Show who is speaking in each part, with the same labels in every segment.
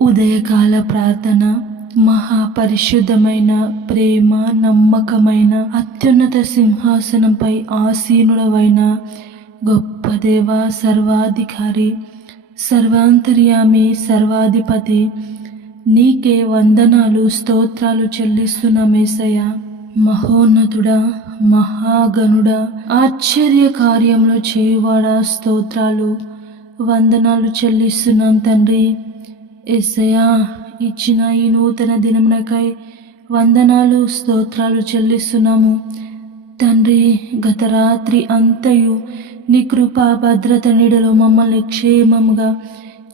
Speaker 1: ఉదయకాల ప్రార్థన మహాపరిశుద్ధమైన ప్రేమ నమ్మకమైన అత్యున్నత సింహాసనంపై ఆసీనుడవైన గొప్ప దేవ సర్వాధికారి సర్వాంతర్యామి సర్వాధిపతి నీకే వందనాలు స్తోత్రాలు చెల్లిస్తున్న మేసయ్య. మహోన్నతుడా మహాగణుడా ఆశ్చర్య కార్యంలో చేయువాడా స్తోత్రాలు వందనాలు చెల్లిస్తున్నాం తండ్రి. ఎస్సయా ఇచ్చిన ఈ నూతన దినమునకై వందనాలు స్తోత్రాలు చెల్లిస్తున్నాము. తండ్రి గత రాత్రి అంతయు నీ కృపా భద్రత నీడలో మమ్మల్ని క్షేమముగా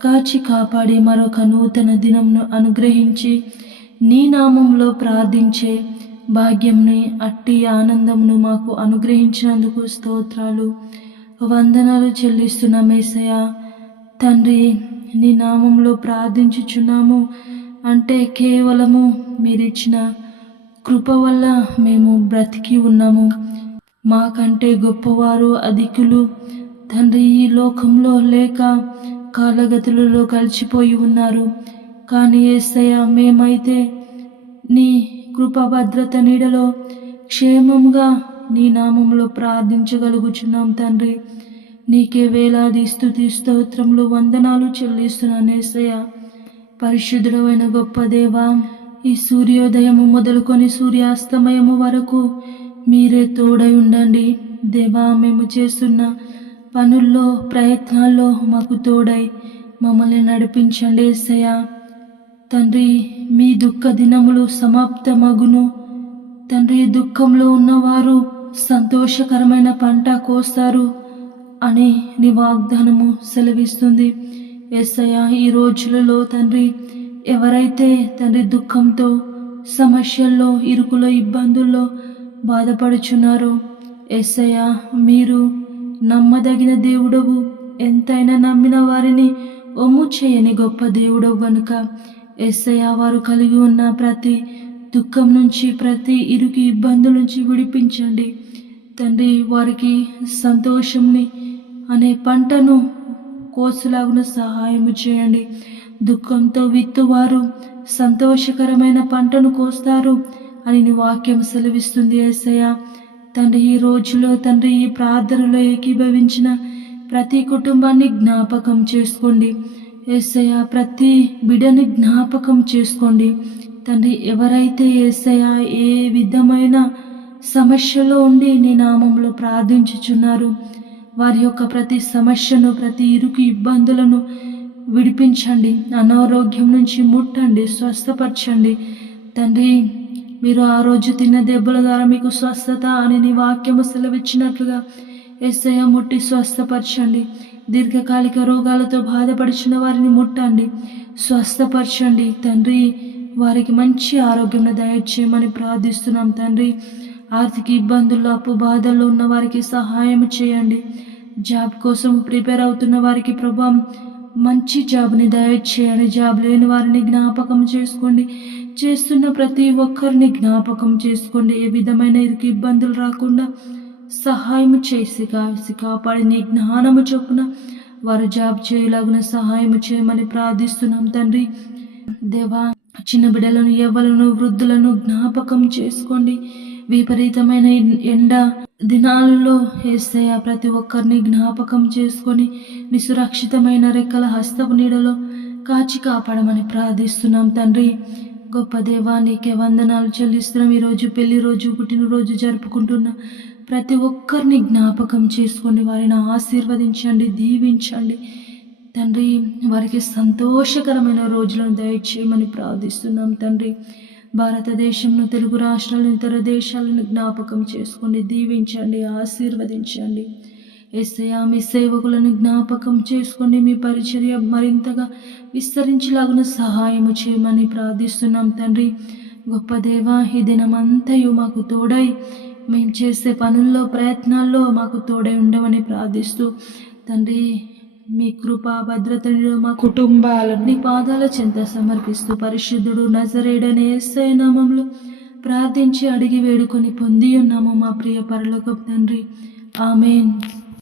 Speaker 1: కాచి కాపాడి మరొక నూతన దినంను అనుగ్రహించి నీ నామంలో ప్రార్థించే భాగ్యంని అట్టి ఆనందమును మాకు అనుగ్రహించినందుకు స్తోత్రాలు వందనాలు చెల్లిస్తున్నాం ఏసయ్య. తండ్రి నీ నామంలో ప్రార్థించుచున్నాము. అంటే కేవలము మీరిచ్చిన కృప వల్ల మేము బ్రతికి ఉన్నాము. మాకంటే గొప్పవారు అధికులు తండ్రి ఈ లోకంలో లేక కాలగతులలో కలిసిపోయి ఉన్నారు. కానీ ఏసయ్య మేమైతే నీ కృప భద్రత నీడలో క్షేమంగా నీ నామంలో ప్రార్థించగలుగుచున్నాం తండ్రి. నీకే వేలాది స్థుతి స్తోత్రములు వందనాలు చెల్లిస్తున్నాను ఏసయ్య. పరిశుద్ధుడమైన గొప్ప దేవా ఈ సూర్యోదయము మొదలుకొని సూర్యాస్తమయము వరకు మీరే తోడై ఉండండి. దేవా మేము చేస్తున్న పనుల్లో ప్రయత్నాల్లో మాకు తోడై మమ్మల్ని నడిపించండి ఏసయ్య. తండ్రి మీ దుఃఖ దినములు సమాప్తమగును. తండ్రి దుఃఖంలో ఉన్నవారు సంతోషకరమైన పంట కోస్తారు. అని నీ వాగ్దానము సెలవిస్తుంది. ఎస్ఐయా ఈ రోజులలో తండ్రి ఎవరైతే తండ్రి దుఃఖంతో సమస్యల్లో ఇరుకులో ఇబ్బందుల్లో బాధపడుచున్నారో ఎస్ఐయా మీరు నమ్మదగిన దేవుడవు. ఎంతైనా నమ్మిన వారిని ఒమ్ము చేయని గొప్ప దేవుడవు గనుక ఎస్ఐయా వారు కలిగి ఉన్న ప్రతి దుఃఖం నుంచి ప్రతి ఇరుకి ఇబ్బందుల నుంచి విడిపించండి. తండ్రి వారికి సంతోషంని అనే పంటను కోసులాగున సహాయం చేయండి. దుఃఖంతో విత్తువారు సంతోషకరమైన పంటను కోస్తారు అని నీ వాక్యం సెలవిస్తుంది ఏసయ్య. తండ్రి ఈ రోజులో తండ్రి ఈ ప్రార్థనలో ఏకీభవించిన ప్రతి కుటుంబాన్ని జ్ఞాపకం చేసుకోండి. ఏసయ్య ప్రతి బిడని జ్ఞాపకం చేసుకోండి. తండ్రి ఎవరైతే ఏసయ్య ఏ విధమైన సమస్యలో ఉండి నీ నామంలో ప్రార్థించుచున్నారు వారి యొక్క ప్రతి సమస్యను ప్రతి ఇరుకు ఇబ్బందులను విడిపించండి. అనారోగ్యం నుంచి ముట్టండి. స్వస్థపరచండి. తండ్రి మీరు ఆ రోజు తిన్న దెబ్బల ద్వారా మీకు స్వస్థత అని నీ వాక్యము సెలవిచ్చినట్లుగా ఎస్ఐ ముట్టి స్వస్థపరచండి. దీర్ఘకాలిక రోగాలతో బాధపడిచిన వారిని ముట్టండి. స్వస్థపరచండి. తండ్రి వారికి మంచి ఆరోగ్యం దయచేయమని ప్రార్థిస్తున్నాం. తండ్రి ఆర్థిక ఇబ్బందుల్లో అప్పు బాధల్లో ఉన్న వారికి సహాయం చేయండి. జాబ్ కోసం ప్రిపేర్ అవుతున్న వారికి ప్రభావం మంచి జాబ్ని దయచేయండి. జాబ్ లేని వారిని జ్ఞాపకం చేసుకోండి. చేస్తున్న ప్రతి ఒక్కరిని జ్ఞాపకం చేసుకోండి. ఏ విధమైన ఇరుకు ఇబ్బందులు రాకుండా సహాయం చేసి కాసి కాపాడి నీ జ్ఞానము చొప్పున వారు జాబ్ చేయలాగిన సహాయం చేయమని ప్రార్థిస్తున్నాం తండ్రి. దేవా చిన్న బిడ్డలను ఎవ్వలను వృద్ధులను జ్ఞాపకం చేసుకోండి. విపరీతమైన ఎండ దినాలలో ఆ ప్రతి ఒక్కరిని జ్ఞాపకం చేసుకొని నిసురక్షితమైన రెక్కల హస్తపు నీడలో కాచి కాపాడమని ప్రార్థిస్తున్నాం తండ్రి. గొప్ప దేవానికి వందనాలు చెల్లిస్తున్నాం. ఈరోజు పెళ్ళి రోజు పుట్టినరోజు జరుపుకుంటున్న ప్రతి ఒక్కరిని జ్ఞాపకం చేసుకోండి వారిని ఆశీర్వదించండి దీవించండి. తండ్రి వారికి సంతోషకరమైన రోజులను దయచేయమని ప్రార్థిస్తున్నాం తండ్రి. భారతదేశంలో తెలుగు రాష్ట్రాలను ఇతర దేశాలను జ్ఞాపకం చేసుకోండి దీవించండి ఆశీర్వదించండి. ఎస్ఐయా మీ సేవకులను జ్ఞాపకం చేసుకోండి మీ పరిచర్య మరింతగా విస్తరించేలాగున సహాయము చేయమని ప్రార్థిస్తున్నాం తండ్రి. గొప్ప దేవ ఈ దినమంతయు మాకు తోడై మేము చేసే పనుల్లో ప్రయత్నాల్లో మాకు తోడై ఉండమని ప్రార్థిస్తూ తండ్రి మీ కృప భద్రతను మా కుటుంబాలను నీ పాదాల చెంత సమర్పిస్తూ పరిశుద్ధుడు నజరేడనే ఎస్ఐ నామంలో ప్రార్థించి అడిగి వేడుకొని పొంది ఉన్నాము మా ప్రియ పరలోక తండ్రి. ఆమెన్.